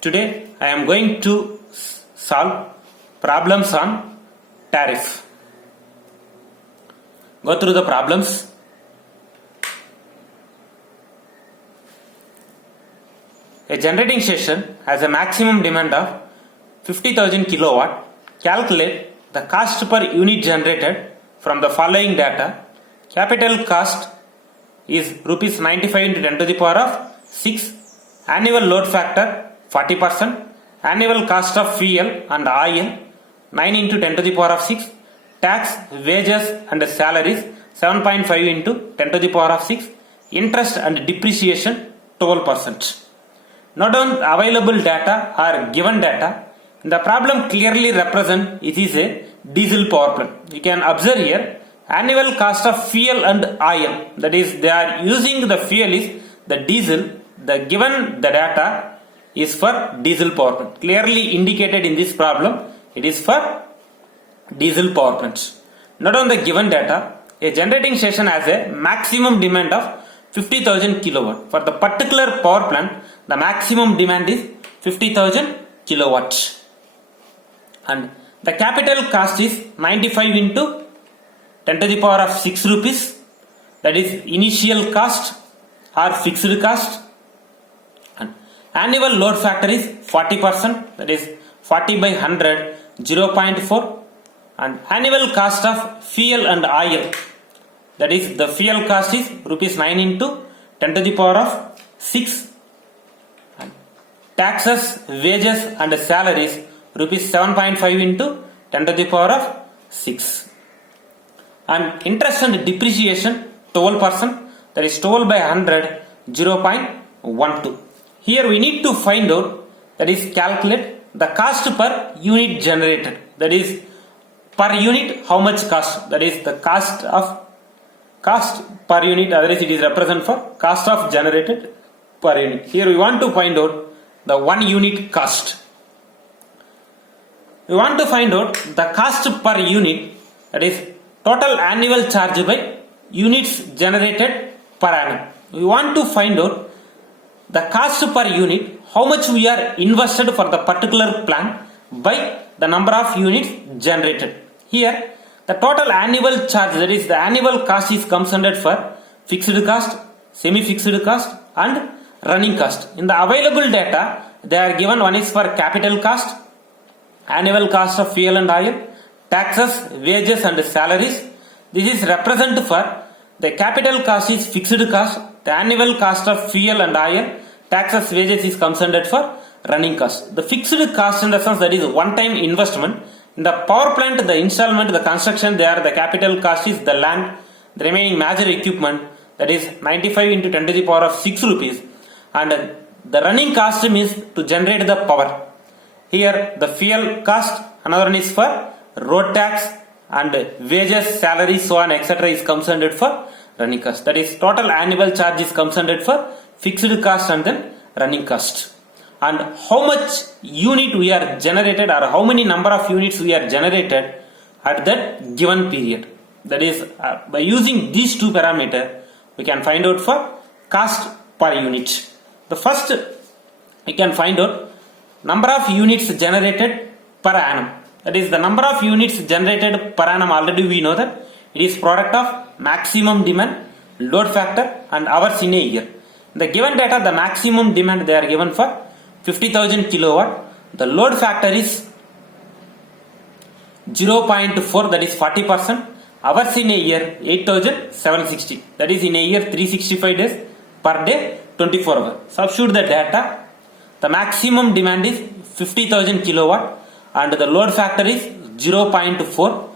Today I am going to solve problems on tariff. Go through the problems. A generating station has a maximum demand of 50,000 kilowatt. Calculate the cost per unit generated from the following data. Capital cost is rupees 95 into 10 to the power of 6. Annual load factor 40%. Annual cost of fuel and oil 9 into 10 to the power of 6. Tax, wages and salaries 7.5 into 10 to the power of 6. Interest and depreciation 12%. Note down available data or given data. The problem clearly represents it is a diesel power plant. You can observe here annual cost of fuel and oil. That is, they are using the fuel is the diesel. The given the data is for diesel power plant. Clearly indicated in this problem, it is for diesel power plants. Note on the given data, a generating station has a maximum demand of 50,000 kilowatt. For the particular power plant, the maximum demand is 50,000 kilowatts. And the capital cost is 95 into 10 to the power of 6 rupees. That is initial cost or fixed cost. And annual load factor is 40%. That is 40 by 100, 0.4. And annual cost of fuel and oil. That is the fuel cost is rupees 9 into 10 to the power of 6. And taxes, wages and salaries rupees 7.5 into 10 to the power of 6. And interest and depreciation 12%, that is 12 by 100, 0.12. Here we need to find out, that is calculate the cost per unit generated. That is per unit how much cost, that is the cost per unit, otherwise it is represent for cost of generated per unit. Here we want to find out the 1 unit cost. We want to find out the cost per unit, that is total annual charge by units generated per annum. We want to find out the cost per unit, how much we are invested for the particular plant by the number of units generated. Here the total annual charge, that is the annual cost, is considered for fixed cost, semi-fixed cost and running cost. In the available data, they are given, one is for capital cost, annual cost of fuel and oil, taxes, wages and salaries. This is represent for the capital cost is fixed cost, the annual cost of fuel and oil, taxes, wages is considered for running cost. The fixed cost in the sense that is one time investment. In the power plant, the installment, the construction, there the capital cost is the land, the remaining major equipment, that is 95 into 10 to the power of 6 rupees. And the running cost means to generate the power. Here the fuel cost, another one is for road tax and wages, salaries, so on, etc. is considered for running cost. That is total annual charge is considered for fixed cost and then running cost. And how much unit we are generated, or how many number of units we are generated at that given period. That is by using these two parameters we can find out for cost per unit. The first we can find out number of units generated per annum. That is the number of units generated per annum. Already we know that it is product of maximum demand, load factor and hours in a year. In the given data, the maximum demand they are given for 50,000 kilowatt. The load factor is 0.4, that is 40%. Hours in a year 8,760. That is in a year 365 days, per day 24 hours. Substitute the data. The maximum demand is 50,000 kilowatt and the load factor is 0.4.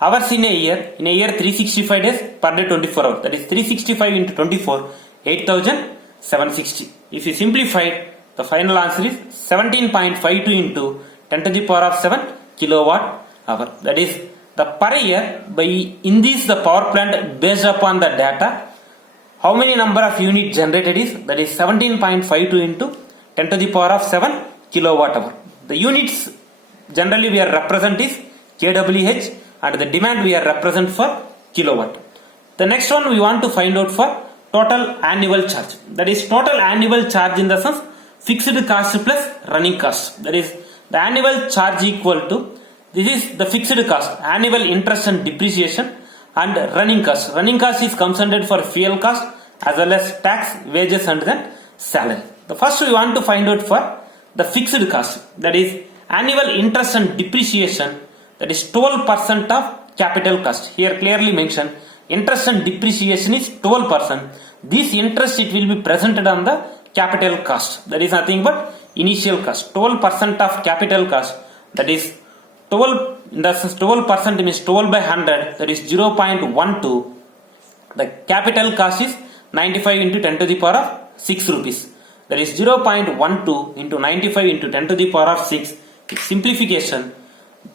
Hours in a year 365 days, per day 24 hours. That is 365 into 24, 8,760. If you simplify, the final answer is 17.52 into 10 to the power of 7 kilowatt hour. That is the per year, by in this the power plant based upon the data, how many number of units generated is, that is 17.52 into 10 to the power of 7 kilowatt hour. The units generally we are represent is kWh and the demand we are represent for kilowatt. The next one we want to find out for total annual charge. That is total annual charge in the sense fixed cost plus running cost. That is the annual charge equal to, this is the fixed cost, annual interest and depreciation, and running cost. Running cost is considered for fuel cost as well as tax, wages and then salary. The first we want to find out for the fixed cost, that is annual interest and depreciation, that is 12% of capital cost. Here clearly mentioned interest and depreciation is 12%. This interest it will be presented on the capital cost, that is nothing but initial cost. 12% of capital cost, that is 12% means 12 by 100, that is 0.12. The capital cost is 95 into 10 to the power of 6 rupees. That is 0.12 into 95 into 10 to the power of 6. Its simplification,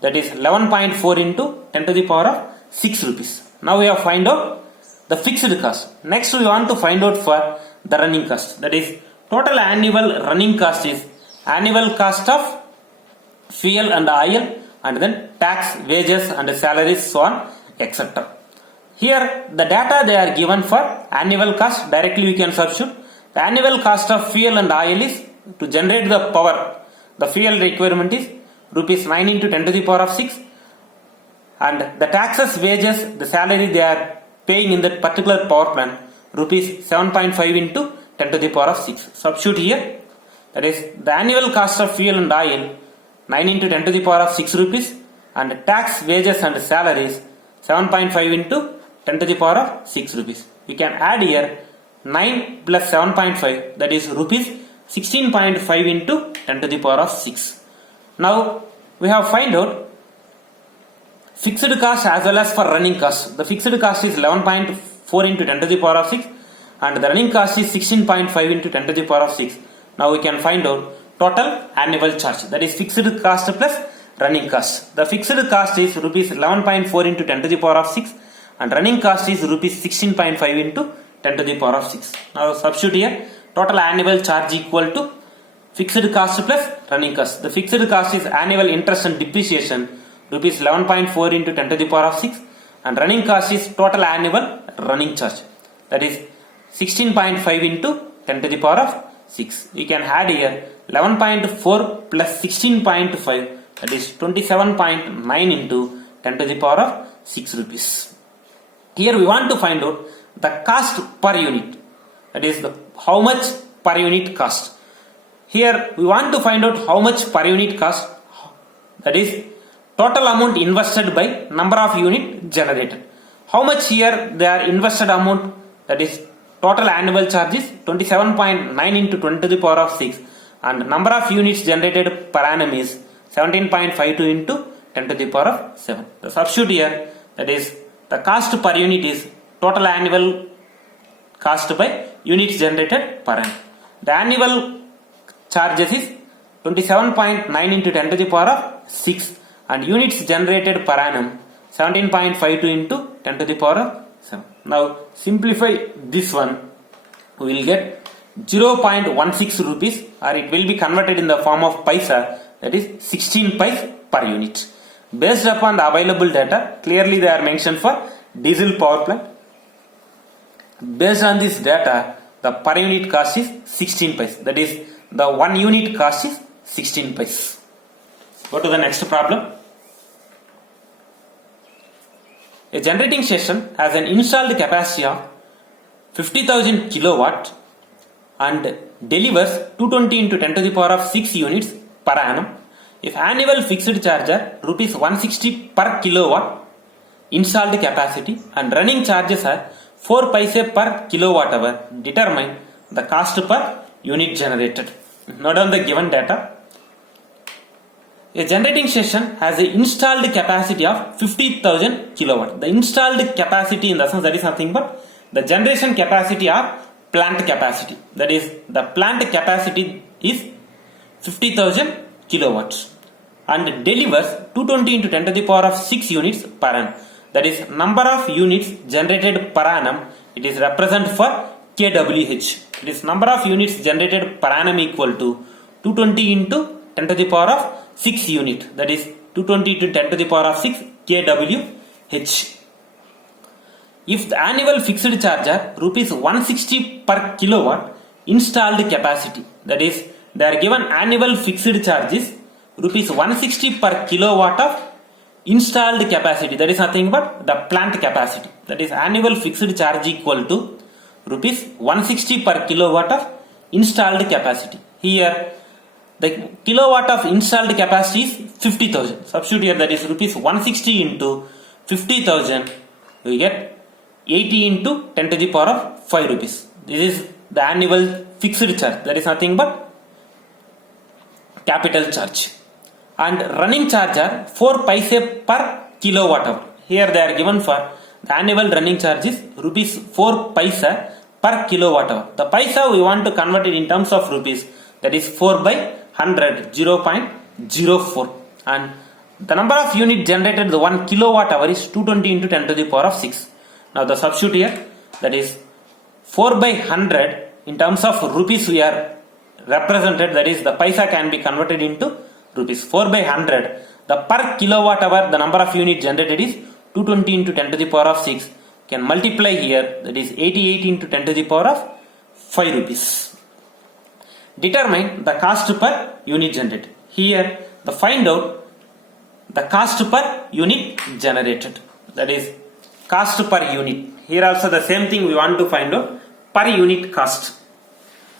that is 11.4 into 10 to the power of 6 rupees. Now we have find out the fixed cost. Next we want to find out for the running cost. That is total annual running cost is annual cost of fuel and oil and then tax, wages and salaries, so on, etc. Here the data they are given for annual cost, directly we can substitute. The annual cost of fuel and oil is, to generate the power, the fuel requirement is rupees 9 into 10 to the power of 6, and the taxes, wages, the salary they are paying in that particular power plant rupees 7.5 into 10 to the power of 6. Substitute here, that is the annual cost of fuel and oil 9 into 10 to the power of 6 rupees, and tax, wages and salaries 7.5 into 10 to the power of 6 rupees. We can add here 9 plus 7.5, that is rupees 16.5 into 10 to the power of 6. Now we have find out fixed cost as well as for running cost. The fixed cost is 11.4 into 10 to the power of 6 and the running cost is 16.5 into 10 to the power of 6. Now we can find out total annual charge, that is fixed cost plus running cost. The fixed cost is rupees 11.4 into 10 to the power of 6 and running cost is rupees 16.5 into 10 to the power of 6. Now substitute here, total annual charge equal to fixed cost plus running cost. The fixed cost is annual interest and depreciation rupees 11.4 into 10 to the power of 6 and running cost is total annual running charge, that is 16.5 into 10 to the power of 6. We can add here 11.4 plus 16.5, that is 27.9 into 10 to the power of 6 rupees. Here we want to find out the cost per unit, that is how much per unit cost. Here we want to find out how much per unit cost, that is total amount invested by number of unit generated. How much here they are invested amount, that is total annual charge is 27.9 into 20 to the power of 6 and number of units generated per annum is 17.52 into 10 to the power of 7. The substitute here, that is the cost per unit is total annual cost by units generated per annum. The annual charges is 27.9 into 10 to the power of 6 and units generated per annum 17.52 into 10 to the power of 7. Now simplify this one, we will get 0.16 rupees or it will be converted in the form of paisa, that is 16 paise per unit. Based upon the available data, clearly they are mentioned for diesel power plant. Based on this data, the per unit cost is 16 paise, that is the 1 unit cost is 16 paise. Go to the next problem. A generating station has an installed capacity of 50,000 kilowatt and delivers 220 into 10 to the power of 6 units per annum. If annual fixed charge are rupees 160 per kilowatt installed capacity and running charges are 4 paise per kilowatt hour, determine the cost per unit generated. Note down the given data. A generating station has an installed capacity of 50,000 kilowatt. The installed capacity in the sense, that is nothing but the generation capacity or plant capacity. That is the plant capacity is 50,000 kilowatts and delivers 220 into 10 to the power of 6 units per annum. That is number of units generated per annum. It is represent for kWh. It is number of units generated per annum equal to 220 into 10 to the power of 6 unit, that is 220 to 10 to the power of 6 kWh. If the annual fixed charge are rupees 160 per kilowatt installed capacity, that is they are given annual fixed charge is rupees 160 per kilowatt of installed capacity. That is nothing but the plant capacity. That is annual fixed charge equal to rupees 160 per kilowatt of installed capacity. Here the kilowatt of installed capacity is 50,000. Substitute here, that is rupees 160 into 50,000. We get 80 into 10 to the power of 5 rupees. This is the annual fixed charge. That is nothing but capital charge. And running charge are 4 paise per kilowatt hour. Here they are given for the annual running charge is rupees 4 paise per kilowatt hour. The paisa we want to convert it in terms of rupees. That is 4 by 100, 0.04. And the number of unit generated, the 1 kilowatt hour is 220 into 10 to the power of 6. Now the substitute here, that is 4 by 100 in terms of rupees we are represented, that is the paisa can be converted into rupees. 4 by 100, the per kilowatt hour, the number of unit generated is 220 into 10 to the power of 6. Can multiply here, that is 88 into 10 to the power of 5 rupees. Determine the cost per unit generated. Here the find out the cost per unit generated, that is cost per unit. Here also the same thing we want to find out, per unit cost.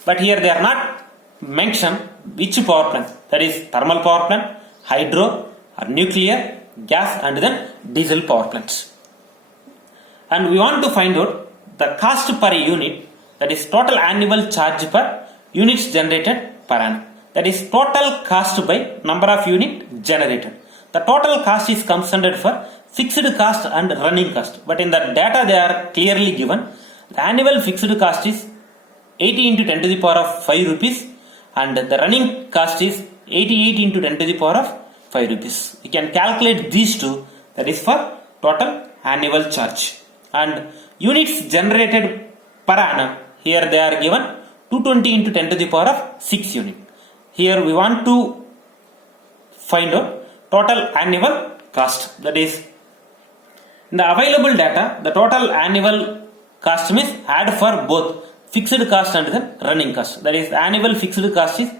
But here they are not mentioned which power plant, that is thermal power plant, hydro or nuclear, gas and then diesel power plants. And we want to find out the cost per unit, that is total annual charge per units generated per annum. That is total cost by number of unit generated. The total cost is considered for fixed cost and running cost. But in the data they are clearly given. The annual fixed cost is 80 into 10 to the power of 5 rupees and the running cost is 88 into 10 to the power of 5 rupees. We can calculate these two, that is for total annual charge. And units generated per annum, here they are given 220 into 10 to the power of 6 unit. Here we want to find out total annual cost. That is, in the available data, the total annual cost means add for both fixed cost and the running cost. That is, the annual fixed cost is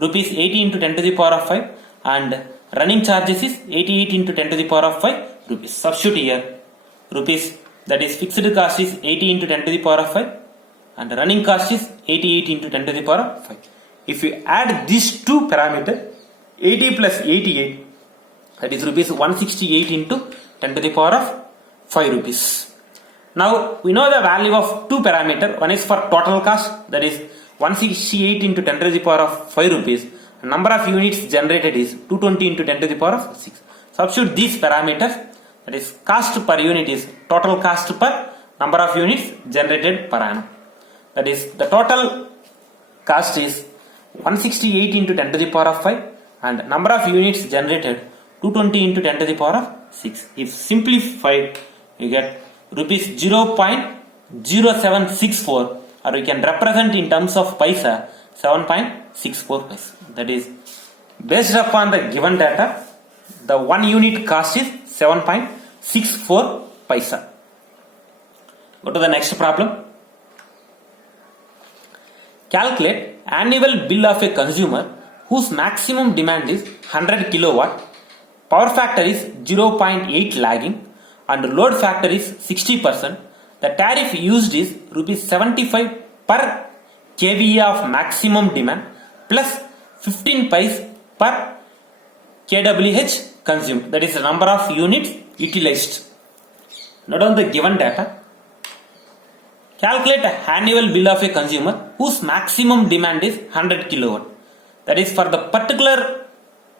rupees 80 into 10 to the power of 5 and running charges is 88 into 10 to the power of 5 rupees. Substitute here, rupees, that is fixed cost is 80 into 10 to the power of 5 and running cost is 88 into 10 to the power of 5. If you add these two parameters, 80 plus 88, that is rupees 168 into 10 to the power of 5 rupees. Now we know the value of two parameters. One is for total cost, that is 168 into 10 to the power of 5 rupees. The number of units generated is 220 into 10 to the power of 6. Substitute these parameters, that is cost per unit is total cost per number of units generated per annum. That is, the total cost is 168 into 10 to the power of 5 and number of units generated 220 into 10 to the power of 6. If simplified, you get rupees 0.0764, or we can represent in terms of paisa 7.64 paisa. That is, based upon the given data, the 1 unit cost is 7.64 paisa. Go to the next problem. Calculate annual bill of a consumer whose maximum demand is 100 kilowatt, power factor is 0.8 lagging and load factor is 60%. The tariff used is rupees 75 per kVA of maximum demand plus 15 paise per kWh consumed. That is the number of units utilized. Note down the given data. Calculate annual bill of a consumer whose maximum demand is 100 kilowatt. That is, for the particular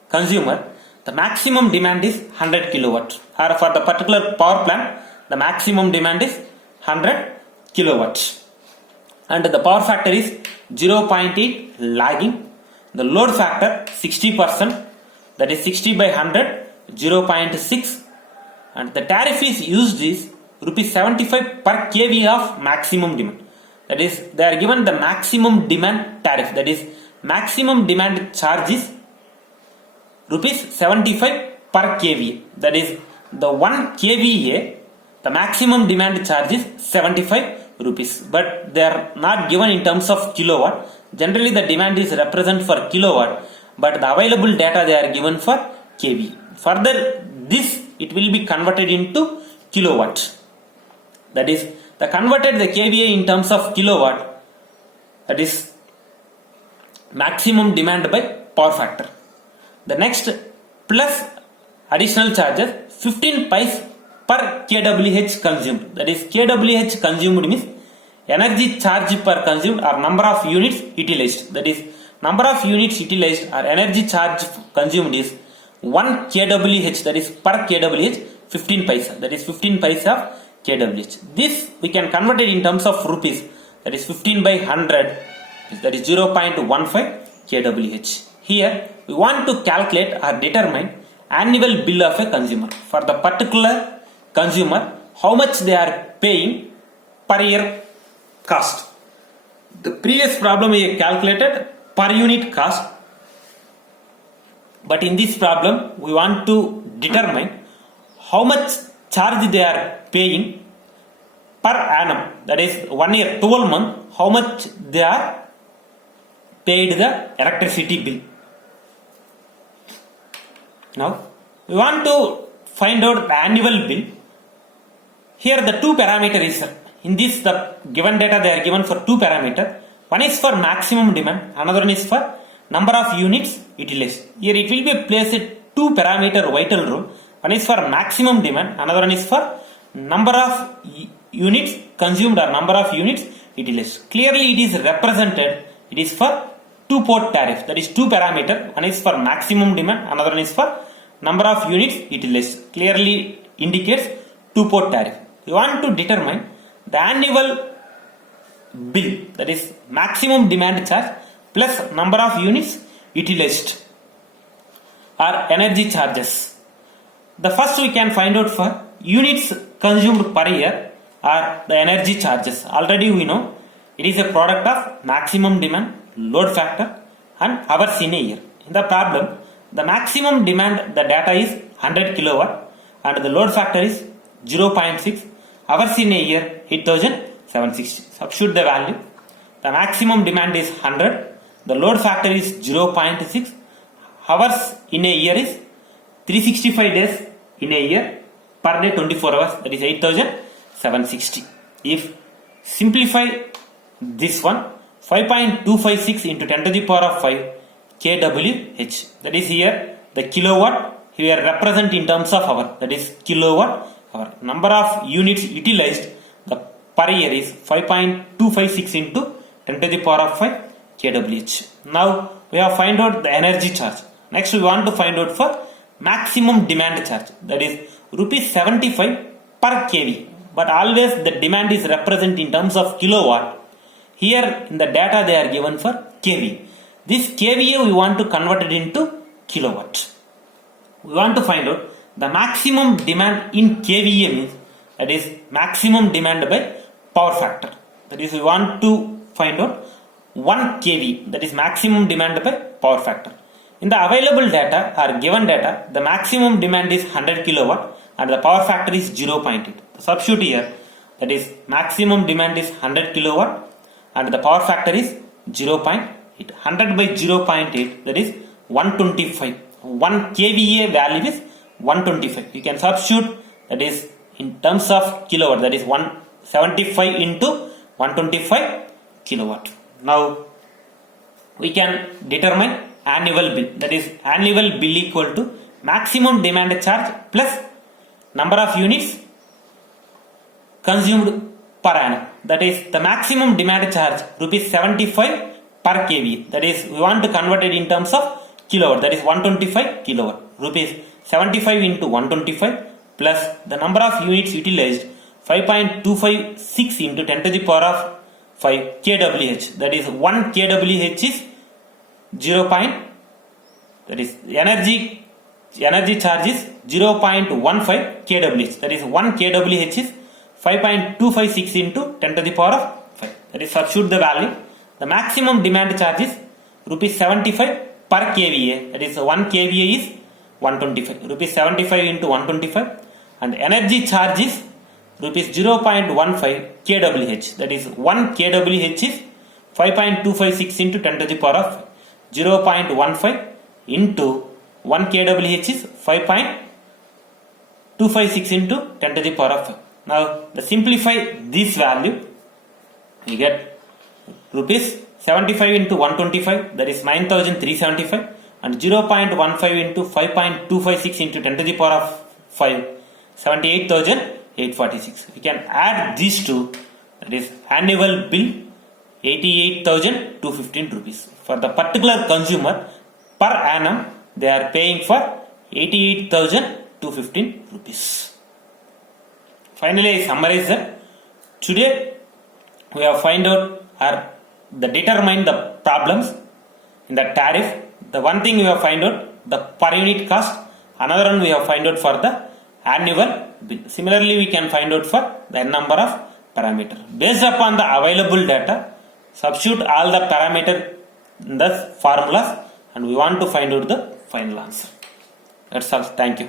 consumer, the maximum demand is 100 kilowatt. Or for the particular power plant, the maximum demand is 100 kilowatts. And the power factor is 0.8 lagging. The load factor 60%, that is 60 by 100, 0.6. And the tariff is used is rupees 75 per kVA of maximum demand. That is, they are given the maximum demand tariff. That is, maximum demand charge is rupees 75 per kVA. That is, the 1 kVA, the maximum demand charge is 75 rupees. But they are not given in terms of kilowatt. Generally the demand is represented for kilowatt, but the available data they are given for kV. Further, this it will be converted into kilowatt. That is, the converted the kVA in terms of kilowatt, that is maximum demand by power factor. The next, plus additional charges 15 pice per kWh consumed. That is, kWh consumed means energy charge per consumed or number of units utilized. That is, number of units utilized or energy charge consumed is 1 kWh, that is per kWh 15 paisa, that is 15 paisa of kWh. This we can convert it in terms of rupees, that is 15 by 100, that is 0.15 kWh. Here we want to calculate or determine annual bill of a consumer. For the particular consumer, how much they are paying per year cost. The previous problem we calculated per unit cost, but in this problem we want to determine how much charge they are paying per annum, that is 1 year, 12 months, how much they are paid the electricity bill. Now we want to find out the annual bill. Here the two parameters is, in this the given data they are given for two parameters. One is for maximum demand, another one is for number of units utilized. Here it will be placed two parameter vital rule. One is for maximum demand, another one is for number of units consumed or number of units utilized. Clearly it is represented, it is for two port tariff, that is two parameter. One is for maximum demand, another one is for number of units utilized. Clearly indicates two port tariff. We want to determine the annual bill, that is maximum demand charge plus number of units utilized or energy charges. The first we can find out for units consumed per year or the energy charges. Already we know it is a product of maximum demand, load factor and hours in a year. In the problem, the maximum demand, the data is 100 kilowatt and the load factor is 0.6, hours in a year 8760. Substitute the value. The maximum demand is 100, the load factor is 0.6, hours in a year is 365 days in a year, per day 24 hours, that is 8760. If simplify this one, 5.256 into 10 to the power of 5 kWh, that is here the kilowatt here represent in terms of hour, that is kilowatt hour. Number of units utilized the per year is 5.256 into 10 to the power of 5 kWh. Now we have find out the energy charge. Next we want to find out for maximum demand charge, that is rupees 75 per kV, but always the demand is represented in terms of kilowatt. Here in the data they are given for kV. This kVA we want to convert it into kilowatt. We want to find out the maximum demand in kVA means, that is maximum demand by power factor. That is we want to find out 1 kV, that is maximum demand by power factor. In the available data or given data, the maximum demand is 100 kilowatt and the power factor is 0.8. Substitute here, that is maximum demand is 100 kilowatt and the power factor is 0.8. 100 by 0.8, that is 125. 1 kVA value is 125. You can substitute, that is in terms of kilowatt, that is 175 into 125 kilowatt. Now we can determine annual bill, that is annual bill equal to maximum demand charge plus number of units consumed per annum. That is the maximum demand charge rupees 75 per kV, that is we want to convert it in terms of kilowatt, that is 125 kilowatt. Rupees 75 into 125 plus the number of units utilized 5.256 into 10 to the power of 5 kWh, that is 1 kWh is 0. That is energy charge is 0.15 kWh, that is 1 kWh is 5.256 into 10 to the power of 5. That is substitute the value. The maximum demand charge is rupees 75 per kVA, that is 1 kVA is 125, rupees 75 into 125, and energy charge is rupees 0.15 kWh, that is 1 kWh is 5.256 into 10 to the power of 0.15 into 1 kWh is 5.256 into 10 to the power of 5. Now simplify this value, you get rupees 75 into 125, that is 9,375, and 0.15 into 5.256 into 10 to the power of 5, 78,846. We can add these two, that is annual bill 88,215 rupees. For the particular consumer, per annum they are paying for 88,215 rupees. Finally, I summarize that today we have find out or determine the problems in the tariff. The one thing we have find out the per unit cost, another one we have find out for the annual bill. Similarly, we can find out for the number of parameter. Based upon the available data, substitute all the parameter in the formulas and we want to find out the final answer. That's all. Thank you.